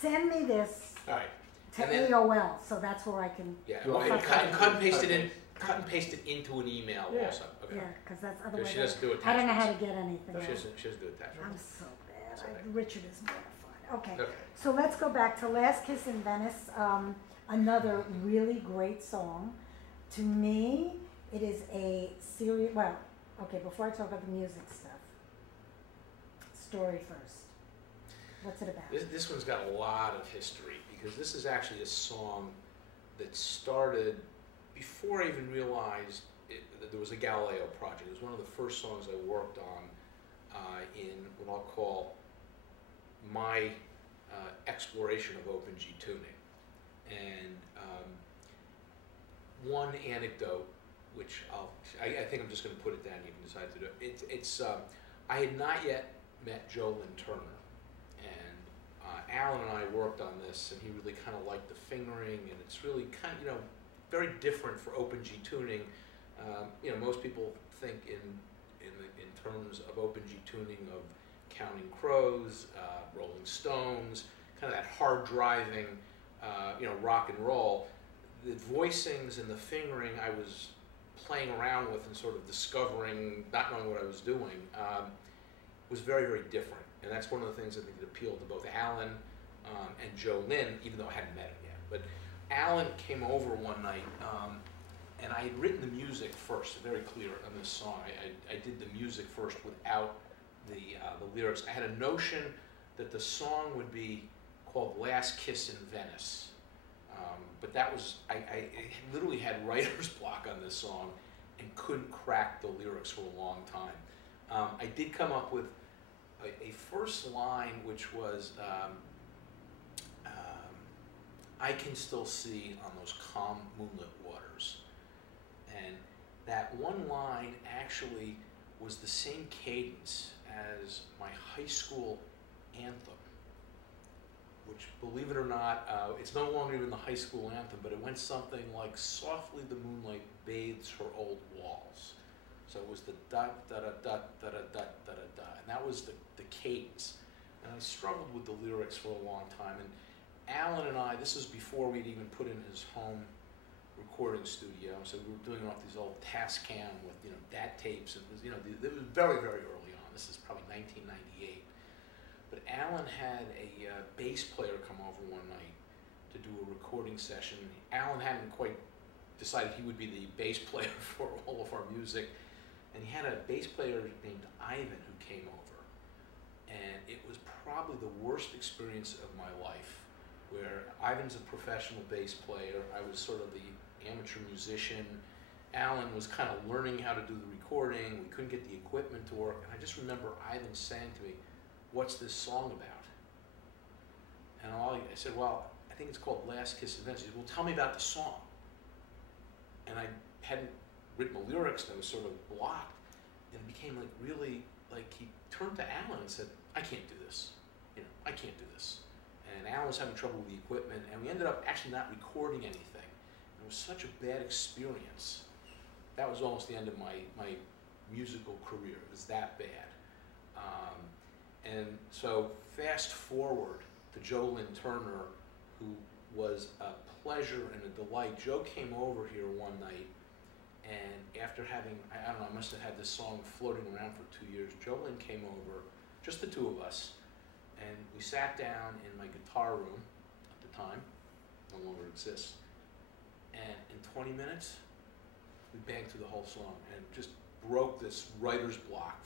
send me this All right. to And then- AOL, so that's where I can. Yeah, You want and me to cut and paste it in. Cut and paste it into an email Yeah. also. Okay. Yeah, because that's otherwise. she doesn't do I don't know how to attachments. get anything. No, she else. doesn't. She doesn't do attachments. I'm so bad. That's all right. Richard is mortified. Okay. Okay. So let's go back to Last Kiss in Venice. Another really great song. To me, it is a serious. Well, okay. Before I talk about the music stuff, story first. What's it about? This one's got a lot of history because this is actually a song that started before I even realized that there was a Galileo project. It was one of the first songs I worked on in what I'll call my exploration of OpenG tuning. And one anecdote, which I think I'm just going to put it down. You can decide to do it. It's I had not yet met Joe Lynn Turner, and Alan and I worked on this, and he really kind of liked the fingering, and it's really kind of very different for OpenG tuning. Most people think in terms of OpenG tuning of Counting Crows, Rolling Stones, kind of that hard driving, rock and roll. The voicings and the fingering I was playing around with and sort of discovering, not knowing what I was doing, was very, very different. And that's one of the things I think that appealed to both Alan and Joe Lynn, even though I hadn't met him yet. But Alan came over one night, and I had written the music first, very clear on this song. I did the music first without the lyrics. I had a notion that the song would be called Last Kiss in Venice. But that was, I literally had writer's block on this song and couldn't crack the lyrics for a long time. I did come up with a first line, which was, I can still see on those calm moonlit waters. And that one line actually was the same cadence as my high school anthem, which, believe it or not, it's no longer even the high school anthem, but it went something like, softly the moonlight bathes her old walls. So it was the da-da-da-da-da-da-da-da-da, and that was the cadence. And I struggled with the lyrics for a long time, and Alan and I, this is before we'd even put in his home recording studio, so we were doing off these old Tascam with, DAT tapes, and it was very, very early on. This is probably 1998. But Alan had a bass player come over one night to do a recording session. Alan hadn't quite decided he would be the bass player for all of our music, and he had a bass player named Ivan who came over. And it was probably the worst experience of my life, where Ivan's a professional bass player, I was sort of the amateur musician. Alan was kind of learning how to do the recording, we couldn't get the equipment to work, and I just remember Ivan saying to me, "What's this song about?" And I said, "Well, I think it's called Last Kiss in Venice." He said, "Well, tell me about the song." And I hadn't written the lyrics, and I was sort of blocked, and it became really, he turned to Alan and said, "I can't do this, I can't do this." And Alan was having trouble with the equipment, and we ended up actually not recording anything. It was such a bad experience. That was almost the end of my musical career. It was that bad. And so fast forward to Joe Lynn Turner, who was a pleasure and a delight. Joe came over here one night, and after having, I don't know, I must have had this song floating around for 2 years, Joe Lynn came over, just the two of us, and we sat down in my guitar room at the time, no longer exists, and in 20 minutes, we banged through the whole song and just broke this writer's block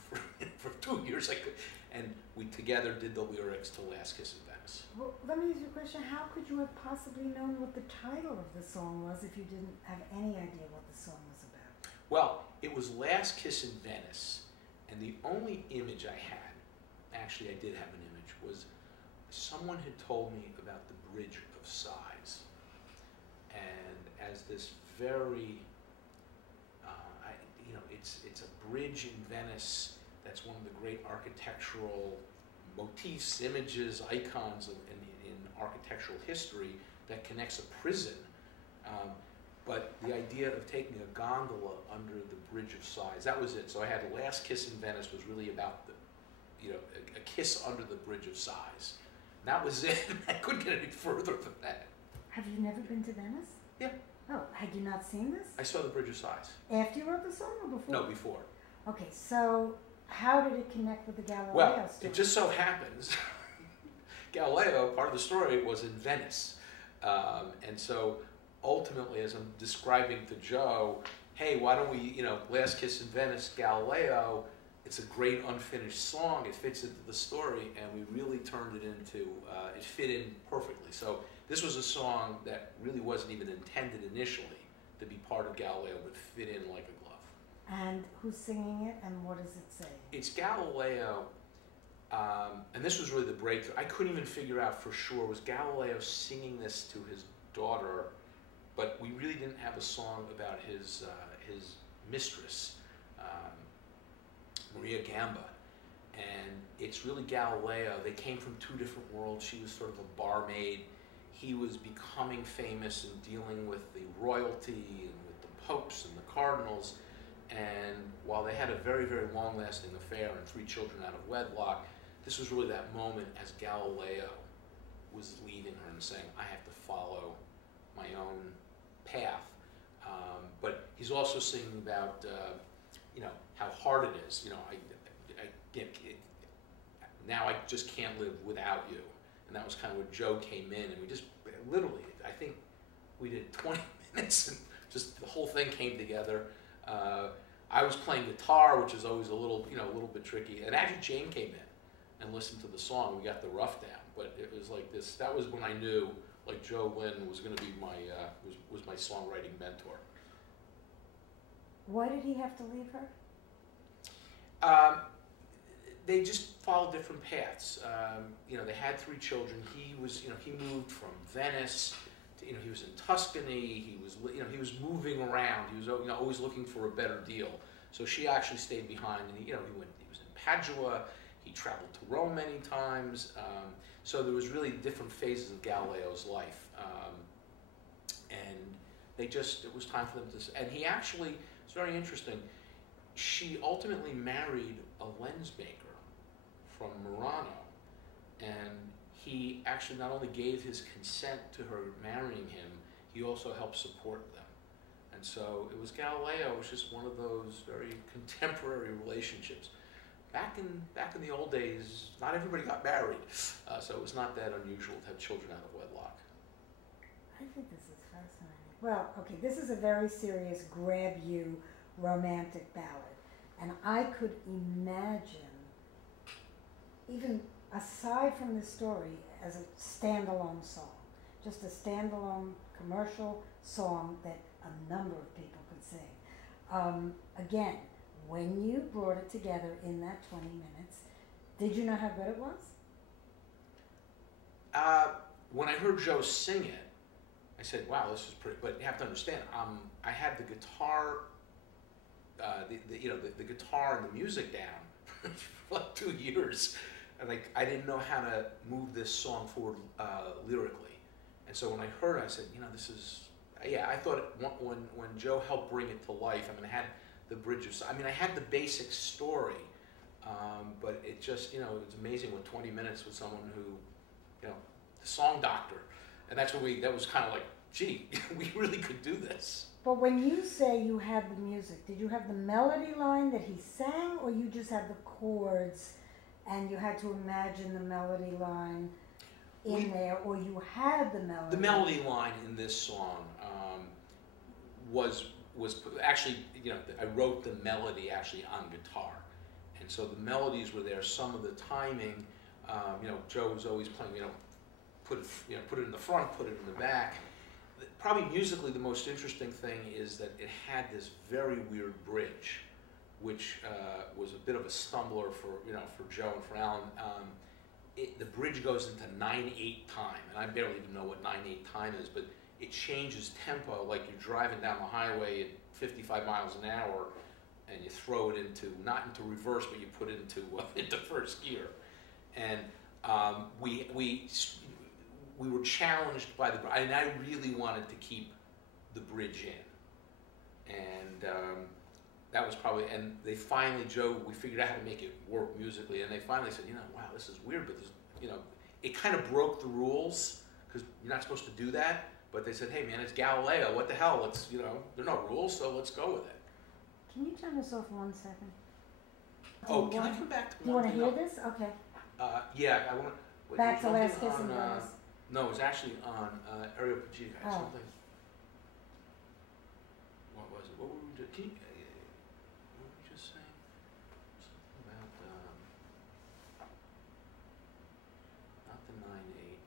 for 2 years. And we together did the lyrics to Last Kiss in Venice. Well, let me ask you a question. How could you have possibly known what the title of the song was if you didn't have any idea what the song was about? Well, it was Last Kiss in Venice, and the only image I had, actually I did have an image, was someone had told me about the Bridge of Sighs. And as this very, it's a bridge in Venice that's one of the great architectural motifs, images, icons in architectural history that connects a prison. But the idea of taking a gondola under the Bridge of Sighs, that was it. So I had Last Kiss in Venice was really about a kiss under the Bridge of Sighs. That was it. I couldn't get any further than that. Have you never been to Venice? Yeah. Oh, had you not seen this? I saw The Bridge of Sighs. After you wrote the song or before? No, before. Okay, so how did it connect with the Galileo Well, story? it just so happens, Galileo, part of the story, was in Venice. And so ultimately, as I'm describing to Joe, hey, why don't we, you know, Last Kiss in Venice, Galileo, it's a great unfinished song, it fits into the story, and we really turned it into, it fit in perfectly. So this was a song that really wasn't even intended initially to be part of Galileo, but fit in like a glove. And who's singing it, and what does it say? It's Galileo, and this was really the breakthrough. I couldn't even figure out for sure, was Galileo singing this to his daughter, but we really didn't have a song about his mistress, Maria Gamba. And it's really Galileo. They came from two different worlds. She was sort of a barmaid. He was becoming famous and dealing with the royalty and with the popes and the cardinals. And while they had a very, very long-lasting affair and 3 children out of wedlock, this was really that moment as Galileo was leaving her and saying, I have to follow my own path. But he's also singing about, you know, how hard it is. You know, now I just can't live without you. And that was kind of where Joe came in, and we just literally, I think we did 20 minutes, and just the whole thing came together. I was playing guitar, which is always a little, you know, a little bit tricky. And actually, Jane came in and listened to the song. We got the rough down, but it was like this. That was when I knew, like, Joe Lynn was going to be my was my songwriting mentor. Why did he have to leave her? They just followed different paths. You know, they had 3 children. He was, you know, he moved from Venice to, you know, he was in Tuscany. He was, you know, he was moving around. He was, you know, always looking for a better deal. So she actually stayed behind, and you know, he was in Padua. He traveled to Rome many times. So there was really different phases of Galileo's life, and they just, it was time for them to. And he actually, it's very interesting. She ultimately married a lens maker from Murano, and he actually not only gave his consent to her marrying him, he also helped support them. And so it was Galileo, it was just one of those very contemporary relationships. Back in the old days, not everybody got married, so it was not that unusual to have children out of wedlock. I think this is fascinating. Well, okay, this is a very serious grab-you romantic ballad, and I could imagine, even aside from this story, as a standalone song, just a standalone commercial song that a number of people could sing. Again, when you brought it together in that 20 minutes, did you know how good it was? When I heard Joe sing it, I said, wow, this is pretty, but you have to understand, I had the guitar, the guitar and the music down for like 2 years. And like, I didn't know how to move this song forward lyrically. And so when I heard it, I said, you know, this is, yeah, I thought when Joe helped bring it to life, I mean, I had the bridge of, I mean, I had the basic story, but it just, you know, it was amazing with 20 minutes with someone who, you know, the song doctor. And that's when that was kind of like, gee, we really could do this. But when you say you had the music, did you have the melody line that he sang, or you just had the chords and you had to imagine the melody line in there, or you had the melody? The melody line in this song was actually, you know, I wrote the melody actually on guitar. And so the melodies were there. Some of the timing, you know, Joe was always playing, you know, put it in the front, put it in the back. Probably musically the most interesting thing is that it had this very weird bridge, which was a bit of a stumbler for, you know, for Joe and for Alan. The bridge goes into 9/8 time, and I barely even know what 9/8 time is, but it changes tempo like you're driving down the highway at 55 miles an hour, and you throw it into, not into reverse, but you put it into first gear. And we were challenged by and I really wanted to keep the bridge in. And that was probably, and they finally, Joe, we figured out how to make it work musically, and they finally said, you know, wow, this is weird, but this, you know, it kind of broke the rules because you're not supposed to do that. But they said, hey man, it's Galileo. What the hell? Let's, you know, there are no rules, so let's go with it. Can you turn this off 1 second? Oh, can I come back to You one want to thing hear else? this? Okay. Yeah, I want to. Back to Last Kissing Brothers. No, it was actually on Ariel Pacheco. Oh. Something. What was it? What were we doing? Can you, what were we just saying? Something about not the 9/8.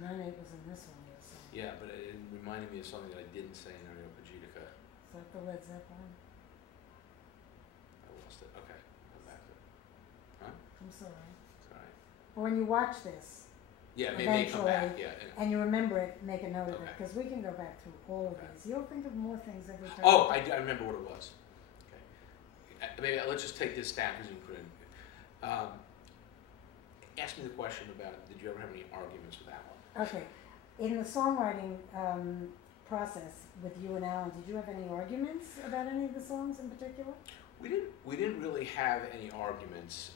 9/8 was in this one, you were saying. Yeah, but it reminded me of something that I didn't say in Ariel Pacheco. Is that the Led Zeppelin? I lost it. Okay, go back to it. Huh? I'm sorry. Sorry. But when you watch this, Yeah, maybe they come back. eventually, Yeah. and you remember it, make a note of it, Okay. because we can go back through all of Okay. these. You'll think of more things every time. Oh, I remember what it was. Okay. Maybe let's just take this down because you can put it in. Ask me the question about, did you ever have any arguments with Alan? Okay. In the songwriting process with you and Alan, did you have any arguments about any of the songs in particular? We didn't really have any arguments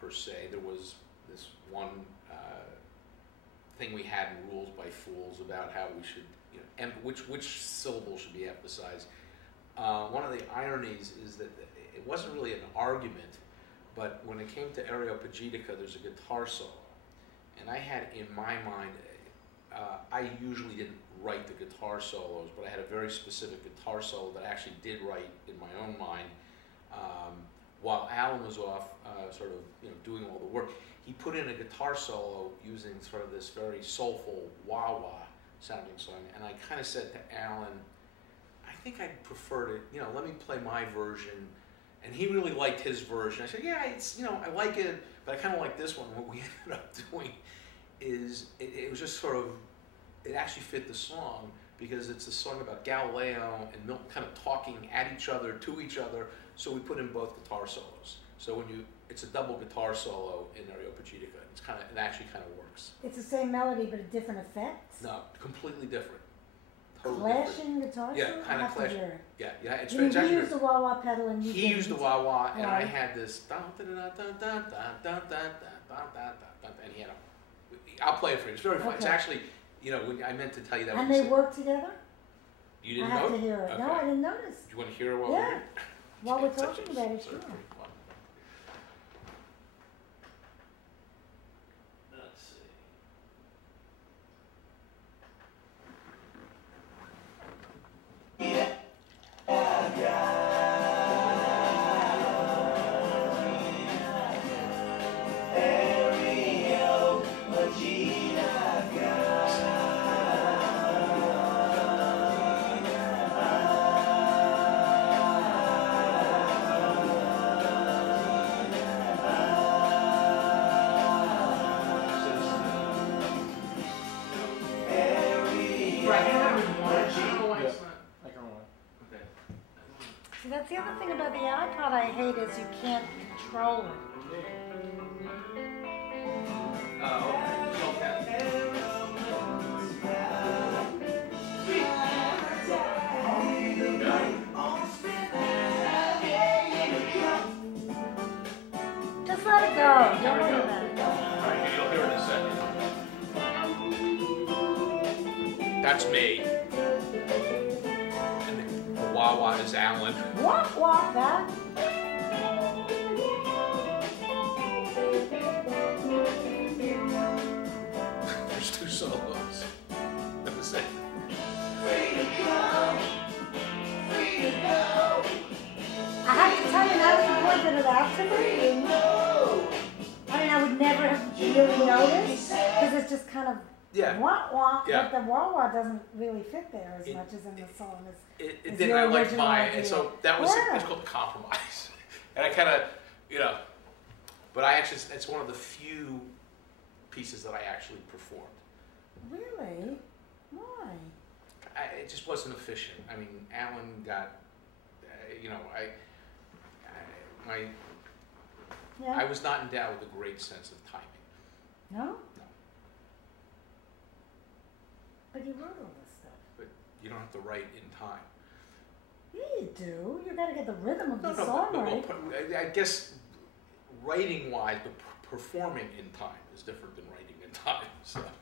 per se. There was this one thing we had in Rules by Fools about how we should, you know, which syllable should be emphasized. One of the ironies is that it wasn't really an argument, but when it came to Areopagitica, there's a guitar solo, and I had in my mind, I usually didn't write the guitar solos, but I had a very specific guitar solo that I actually did write in my own mind. While Alan was off, sort of, you know, doing all the work, he put in a guitar solo using sort of this very soulful wah-wah sounding song, and I kind of said to Alan, I think I'd prefer to, you know, let me play my version, and he really liked his version. I said, yeah, it's, you know, I like it, but I kind of like this one. What we ended up doing is, it was just sort of, it actually fit the song, because it's a song about Galileo and Milton kind of talking at each other, to each other, so we put in both guitar solos. So when you, it's a double guitar solo in Areopagitica. It's kind of, it actually kind of works. It's the same melody, but a different effect? No, completely different. Totally Clashing guitar Yeah, solo? kind I of have to clash. hear it. Yeah, yeah, it's, You mean it's he actually used the wah-wah pedal and you he didn't? used the wah-wah, and I Right. had this and he had a, I'll play it for you. It's very fun. It's Okay. actually, you know, when I meant to tell you that. And when you they said- work together? You didn't I have know? to hear it. No, Okay. I didn't notice. Do you want to hear it while Yeah. we're here? While we're It's such talking a- about it, sort of sure. pretty fun. Let's see. See, that's the other thing about the iPod I hate is you can't control it. Just let it go. Don't worry about it. Alright, you'll hear it in a second. That's me. And the wah-wah is Alan. Walk, walk, that. There's two solos. That was it. I have to tell you, now that you pointed it out to me, I mean, I would never have really noticed, because it's just kind of Yeah. wah wah, Yeah. but the wah wah doesn't really fit there as It- much as in the song. It It's didn't. your I liked original mine, idea. and so that was Yeah. it's called a compromise. And I kind of, you know, but I actually, it's one of the few pieces that I actually performed. Really? Why? It just wasn't efficient. I mean, Alan got, you know, I Yeah? was not endowed with a great sense of timing. No? No. But you wrote all this stuff. But you don't have to write in time. Yeah, you do. You gotta get the rhythm of No, the no, song but right. I guess writing-wise, but performing in time is different than writing in time. So.